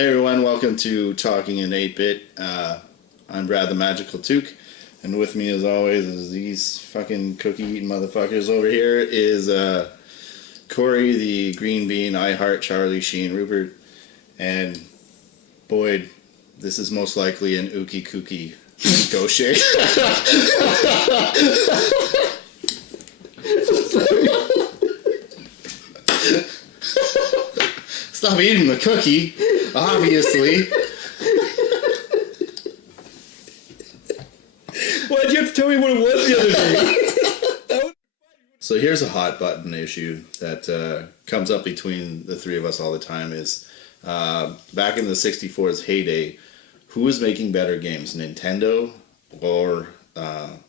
Hey everyone, welcome to Talking in 8-Bit. I'm Brad the Magical Took, and with me as always is these fucking cookie-eating motherfuckers over here is Corey the Green Bean, I Heart Charlie Sheen Rupert, and Boyd, this is most likely an ookie kookie go shake. Stop eating the cookie, obviously. Why'd you have to tell me what it was the other day? So here's a hot button issue that comes up between the three of us all the time is back in the 64's heyday, who was making better games, Nintendo or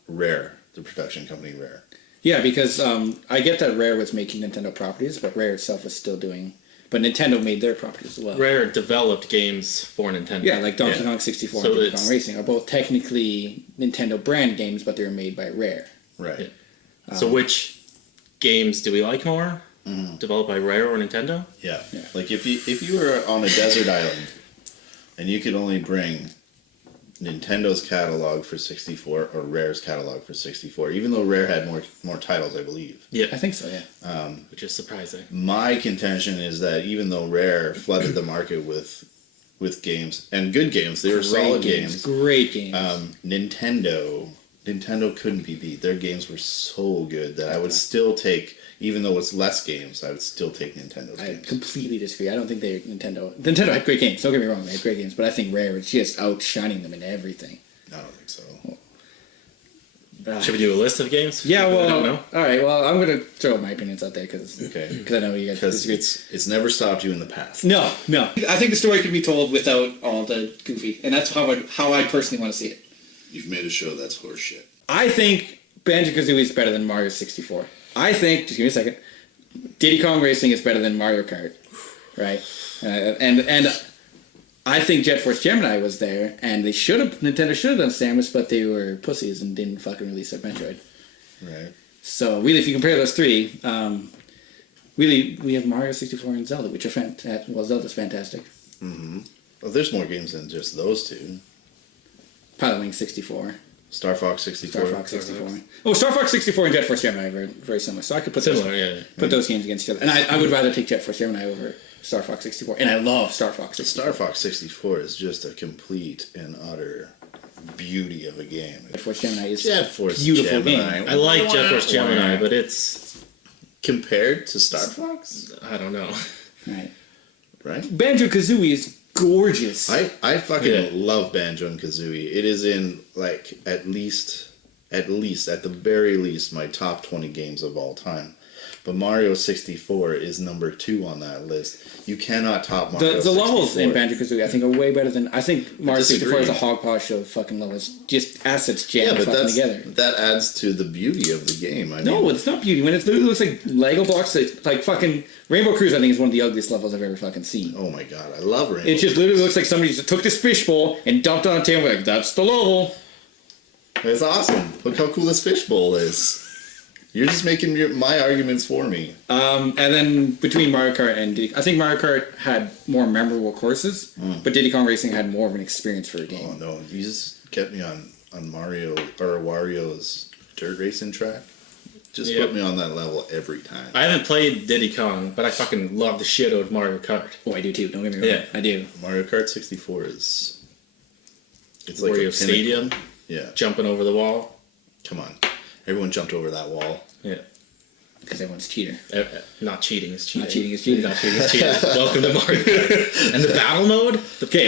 Rare, the production company Rare? Yeah, because I get that Rare was making Nintendo properties, but Rare itself was still doing... But Nintendo made their properties as well. Rare developed games for Nintendo. Yeah, like Donkey Kong 64 and Donkey Kong Racing are both technically Nintendo brand games, but they were made by Rare. Right. Yeah. So which games do we like more? Developed by Rare or Nintendo? Yeah. Like if you were on a desert island and you could only bring Nintendo's catalog for 64 or Rare's catalog for 64, even though Rare had more titles, I believe. Yeah. I think so, yeah. Which is surprising. My contention is that even though Rare flooded the market with games, and good games, they were solid games. Great games. Nintendo couldn't be beat. Their games were so good that I would still take, even though it's less games, I would still take Nintendo's games. I completely disagree. I don't think Nintendo had great games. Don't get me wrong, they had great games, but I think Rare was just outshining them in everything. I don't think so. Should we do a list of games? Yeah, well, I don't know. All right. Well, I'm gonna throw my opinions out there because I know you guys disagree. It's never stopped you in the past. No. I think the story can be told without all the goofy, and that's how I personally want to see it. You've made a show that's horseshit. I think Banjo-Kazooie is better than Mario 64. I think, just give me a second, Diddy Kong Racing is better than Mario Kart, right? And I think Jet Force Gemini was there, and Nintendo should have done Samus, but they were pussies and didn't fucking release their Metroid. Right. So really, if you compare those three, really we have Mario 64 and Zelda, which are fantastic. Well, Zelda's fantastic. Mm-hmm. Well, there's more games than just those two. Pilot Wing 64. Star Fox 64. Oh, Star Fox 64 and Jet Force Gemini are very, very similar. So I could put those games against each other. And I would rather take Jet Force Gemini over Star Fox 64. And I love Star Fox 64. Star Fox 64 is just a complete and utter beauty of a game. Jet Force Gemini is beautiful game. I like Jet Force Gemini, but it's... Compared to Star Fox? I don't know. Right? Banjo-Kazooie is gorgeous. I fucking love Banjo and Kazooie. It is in like at the very least my top 20 games of all time. But Mario 64 is number 2 on that list. You cannot top Mario 64. The levels in Banjo-Kazooie I think are way better than... I think Mario 64 is a hogwash of fucking levels. Just assets jammed together. That adds to the beauty of the game. No, it's not beauty. When it literally looks like Lego blocks, like fucking... Rainbow Cruise I think is one of the ugliest levels I've ever fucking seen. Oh my god, I love Rainbow It just literally looks like somebody just took this fishbowl and dumped it on a table like, that's the level. It's awesome. Look how cool this fishbowl is. You're just making my arguments for me. And then between Mario Kart and Diddy... I think Mario Kart had more memorable courses, but Diddy Kong Racing had more of an experience for a game. Oh no, you just kept me on Mario or Wario's dirt racing track. Just put me on that level every time. I haven't played Diddy Kong, but I fucking love the shit out of Mario Kart. Oh, I do too. Don't get me wrong. Yeah. I do. Mario Kart 64 is... It's like a stadium. Yeah. Jumping over the wall. Come on. Everyone jumped over that wall. Yeah. Because everyone's cheater. Not cheating is cheating. Not cheating is cheating. Not cheating is cheating. Welcome to Mario Kart. And the battle mode?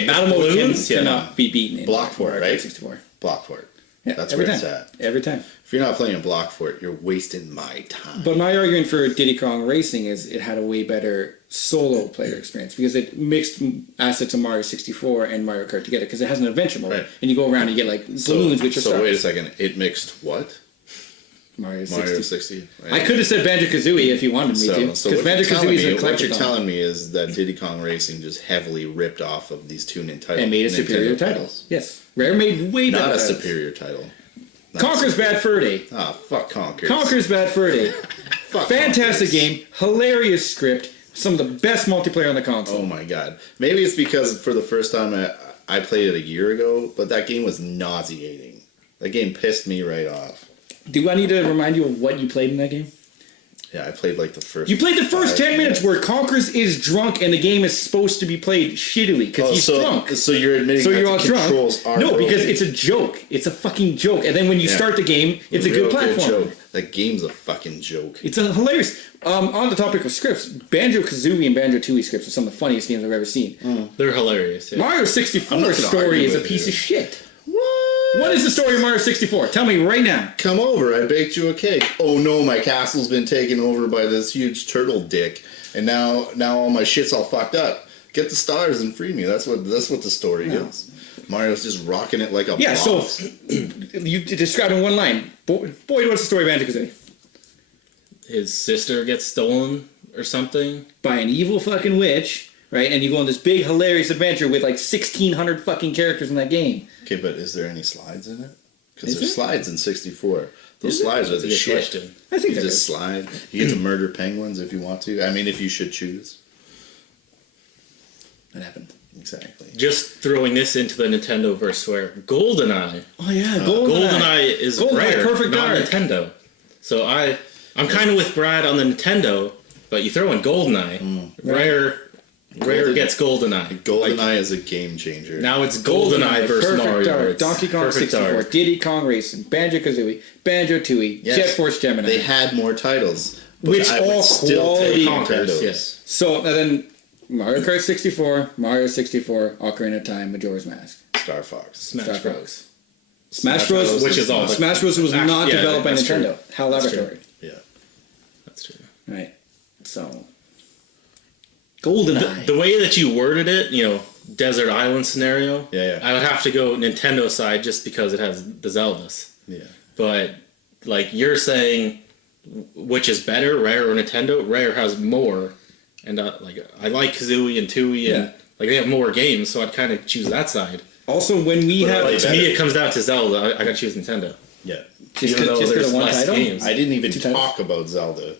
Battle mode cannot be beaten in Block Fort, right? 64. Block Fort. Yeah, that's where it's at. Every time. If you're not playing Block Fort, you're wasting my time. But my argument for Diddy Kong Racing is it had a way better solo player experience because it mixed assets of Mario 64 and Mario Kart together because it has an adventure mode. Right. And you go around and you get like balloons which are stars. So wait a second. It mixed what? Mario 60. Right. I could have said Banjo-Kazooie if you wanted me to. So what you're telling me is that Diddy Kong Racing just heavily ripped off of these two Nintendo and made a superior title. Yes. Rare made way better. Not a superior title. Conker's Bad Fur Day. Ah, fuck Conker's. Conker's Bad Fur Day. Fantastic game. Hilarious script. Some of the best multiplayer on the console. Oh my god. Maybe it's because for the first time I played it a year ago, but that game was nauseating. That game pissed me right off. Do I need to remind you of what you played in that game? Yeah, I played like the first. You played the first 10 minutes where Conkers is drunk and the game is supposed to be played shittily because he's drunk. So you're admitting So that you're the all controls drunk. are No, broken. because it's a joke. It's a fucking joke. And then when you start the game, it's a good platform. joke. That game's a fucking joke. It's a hilarious. On the topic of scripts, Banjo-Kazooie and Banjo-Tooie scripts are some of the funniest games I've ever seen. They're hilarious. Yeah. Mario I'm 64 not gonna story argue is a with piece you. of shit. What? What is the story of Mario 64? Tell me right now. Come over, I baked you a cake. Oh no, my castle's been taken over by this huge turtle dick, and now all my shit's all fucked up. Get the stars and free me. That's what the story is. Mario's just rocking it like a Yeah, boss. so you describe in one line. Boyd, what's the story of Banjo-Kazooie? His sister gets stolen or something. By an evil fucking witch, right? And you go on this big hilarious adventure with like 1,600 fucking characters in that game. Okay, but is there any slides in it? Because Is there's there? slides in 64. Those Is there? slides are That's a the good shit. question. I think You there just is. slide. You get to murder penguins if you want to. I mean, if you should choose. That happened. Exactly. Just throwing this into the Nintendo verse where GoldenEye. Oh yeah, GoldenEye is GoldenEye, Rare, perfect not dark. Nintendo. So I'm kind of with Brad on the Nintendo, but you throw in GoldenEye, Rare gets GoldenEye. GoldenEye is a game changer. Now it's GoldenEye versus Perfect Mario. Dark, It's Donkey Kong Perfect 64, Dark. Diddy Kong Racing, Banjo-Kazooie, Banjo-Tooie, Yes. Jet Force Gemini. They had more titles. but Which I would all still take quality Nintendo's. yes. So, and then Mario Kart 64, Mario 64, Ocarina of Time, Majora's Mask. Star Fox. Smash Star Bros. Fox. Smash Bros. Which is all. Smash Bros. Was not yeah, developed by that's true. Nintendo. HAL That's true. Laboratory. Yeah. That's true. Right. So. GoldenEye. The way that you worded it, desert island scenario. Yeah. I would have to go Nintendo side just because it has the Zeldas. Yeah. But like you're saying, which is better, Rare or Nintendo? Rare has more, and I like Kazooie and Tooie, and Yeah. like they have more games, so I'd kind of choose that side. Also, when we But have. Way To better. me, it comes down to Zelda. I gotta choose Nintendo. Yeah. Just Even though because there's of one less title? games. I didn't even Two titles? talk about Zelda.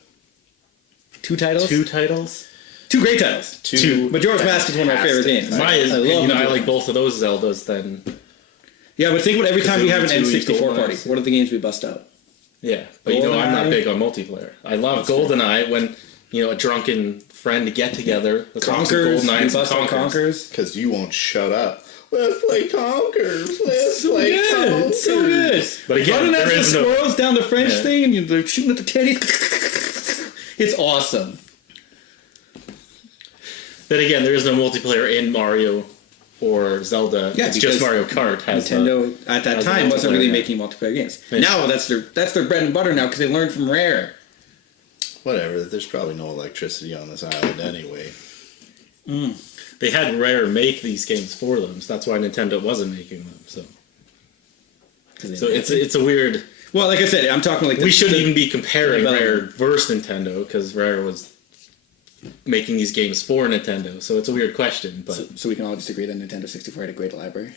Two titles? Two titles. Two great titles. Two. Majora's Mask is one of my favorite fantastic games. My is, I love I Majora's like both of those Zeldas. Then Yeah, but think about every time we have an Kazooie, N64 GoldenEye. party. What are the games we bust out? yeah, but I'm GoldenEye. not big on multiplayer. I love GoldenEye when a drunken friend get together. Let's watch some Conkers. GoldenEye We and some bust out Conkers. Conkers. Because you won't shut up. Let's play Conkers. Let's So play good. Conkers. It's so good. But again, Running there after the is no- squirrels down the French Yeah. thing and they're shooting at the teddies. It's awesome. Then again, there is no multiplayer in Mario or Zelda. Yeah, it's just because Mario Kart has Nintendo at that has time wasn't really multiplayer, making multiplayer games. Yeah. Now that's their bread and butter now because they learned from Rare. Whatever. There's probably no electricity on this island anyway. They had Rare make these games for them, so that's why Nintendo wasn't making them. So it's a weird. Well, like I said, I'm talking like We shouldn't even be comparing Rare development. versus Nintendo because Rare was making these games for Nintendo. So it's a weird question, but So we can all just agree that Nintendo 64 had a great library.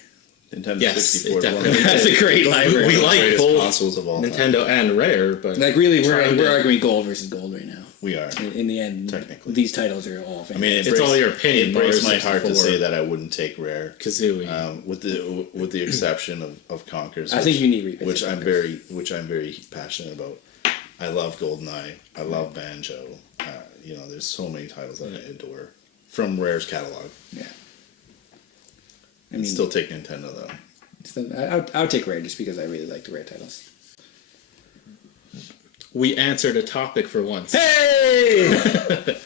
Nintendo Yes, 64 it is one of definitely the That's a great library. we one of the like greatest both consoles of all time. Nintendo and Rare. But Like really, trying we're to- arguing gold versus gold right now. We are. In the end, Technically. these titles are all. I mean, It's all your opinion, It breaks Mario my heart to 64. say that I wouldn't take Rare, Kazooie. with the exception of Conkers. I think you need revisit which I'm Conkers. very passionate about. I love GoldenEye. I love Banjo. There's so many titles that I adore from Rare's catalog. Yeah. I I'd mean, still take Nintendo though. I would take Rare just because I really like the Rare titles. We answered a topic for once. Hey!